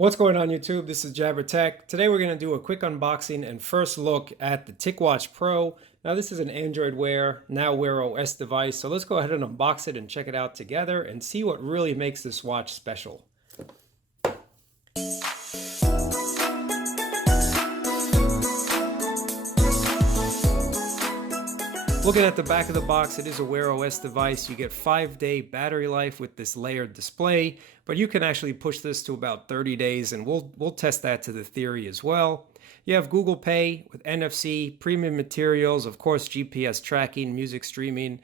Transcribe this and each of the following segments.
What's going on YouTube? This is Jabber Tech. Today we're going to do a quick unboxing and first look at the TicWatch Pro. Now this is an Android Wear, now WearOs device. So let's go ahead and unbox it and check it out together and see what really makes this watch special. Looking at the back of the box, it is a WearOs device. You get 5-day battery life with this layered display, but you can actually push this to about 30 days, and we'll test that to the theory as well. You have Google Pay with NFC, premium materials, of course GPS tracking, music streaming,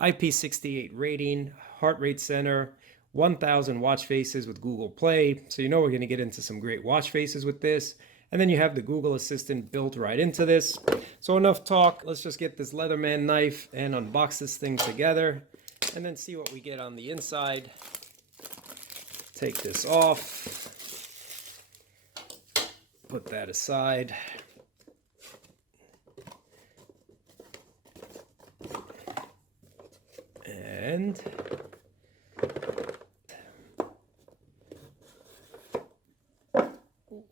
IP68 rating, heart rate sensor, 1000 watch faces with Google Play. So you know we're going to get into some great watch faces with this. And then you have the Google Assistant built right into this. So enough talk, let's just get this Leatherman knife and unbox this thing together and then see what we get on the inside. Take this off, put that aside. And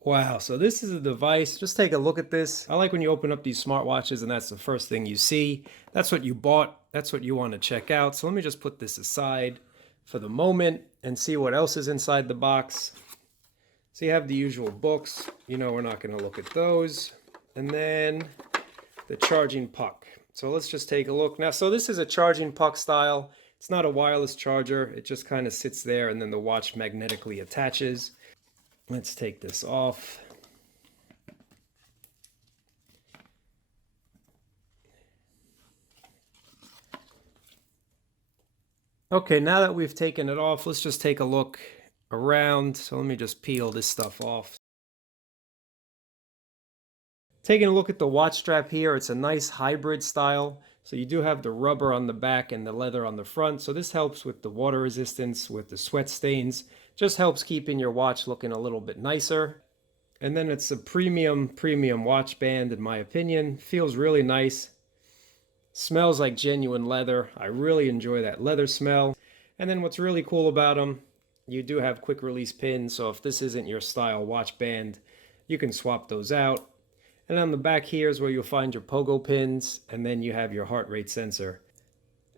wow, so this is a device. Just take a look at this. I like when you open up these smartwatches and that's the first thing you see. That's what you bought. That's what you want to check out. So let me just put this aside for the moment and see what else is inside the box. So you have the usual books. You know we're not going to look at those. And then the charging puck. So let's just take a look. Now, so this is a charging puck style. It's not a wireless charger. It just kind of sits there and then the watch magnetically attaches. Let's take this off. Okay, now that we've taken it off, let's just take a look around. So let me just peel this stuff off. Taking a look at the watch strap here, it's a nice hybrid style. So you do have the rubber on the back and the leather on the front. So this helps with the water resistance, with the sweat stains. Just helps keeping your watch looking a little bit nicer. And then it's a premium watch band in my opinion. Feels really nice. Smells like genuine leather. I really enjoy that leather smell. And then what's really cool about them, you do have quick release pins. So if this isn't your style watch band, you can swap those out. And on the back here is where you'll find your pogo pins, and then you have your heart rate sensor.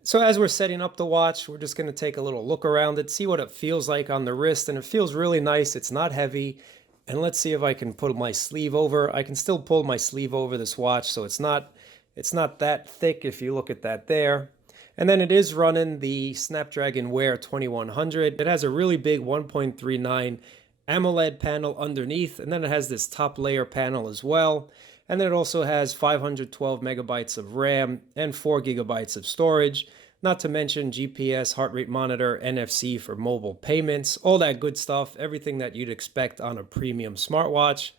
So as we're setting up the watch, we're just going to take a little look around it, see what it feels like on the wrist, and it feels really nice. It's not heavy. And let's see if I can put my sleeve over. I can still pull my sleeve over this watch, so it's not that thick if you look at that there. And then it is running the Snapdragon Wear 2100. It has a really big 1.39 AMOLED panel underneath, and then it has this top layer panel as well. And then it also has 512 megabytes of RAM and 4 gigabytes of storage, not to mention GPS, heart rate monitor, NFC for mobile payments, all that good stuff, everything that you'd expect on a premium smartwatch.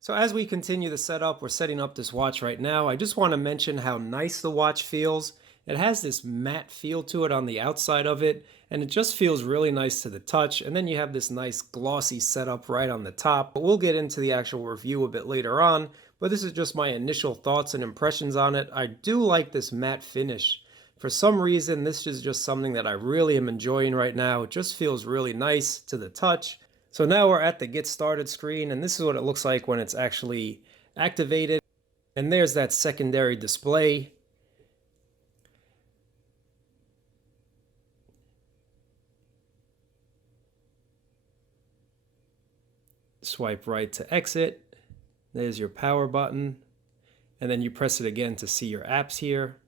So as we continue the setup, we're setting up this watch right now. I just want to mention how nice the watch feels. It has this matte feel to it on the outside of it, and it just feels really nice to the touch. And then you have this nice glossy setup right on the top. But we'll get into the actual review a bit later on, but this is just my initial thoughts and impressions on it. I do like this matte finish. For some reason, this is just something that I really am enjoying right now. It just feels really nice to the touch. So now we're at the get started screen, and this is what it looks like when it's actually activated. And there's that secondary display. Swipe right to exit. There's your power button. And then you press it again to see your apps here.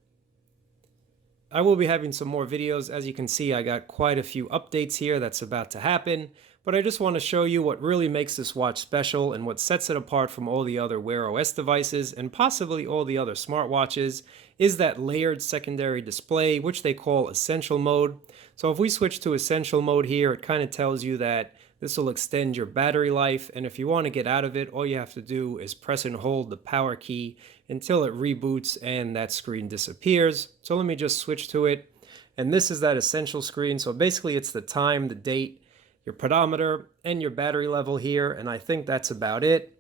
I will be having some more videos. As you can see, I got quite a few updates here that's about to happen. But I just want to show you what really makes this watch special and what sets it apart from all the other WearOs devices and possibly all the other smartwatches is that layered secondary display, which they call Essential Mode. So if we switch to Essential Mode here, it kind of tells you that this will extend your battery life, and if you want to get out of it, all you have to do is press and hold the power key until it reboots and that screen disappears. So let me just switch to it, and this is that essential screen. So basically it's the time, the date, your pedometer, and your battery level here, and I think that's about it.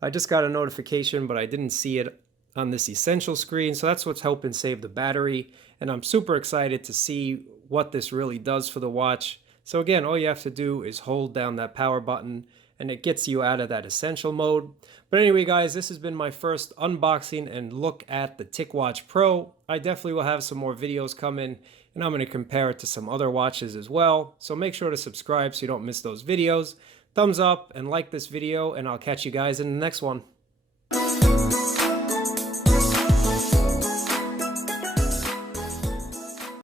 I just got a notification, but I didn't see it on this essential screen, so that's what's helping save the battery, and I'm super excited to see what this really does for the watch. So again, all you have to do is hold down that power button and it gets you out of that essential mode. But anyway, guys, this has been my first unboxing and look at the TicWatch Pro. I definitely will have some more videos coming, and I'm going to compare it to some other watches as well. So make sure to subscribe so you don't miss those videos. Thumbs up and like this video, and I'll catch you guys in the next one.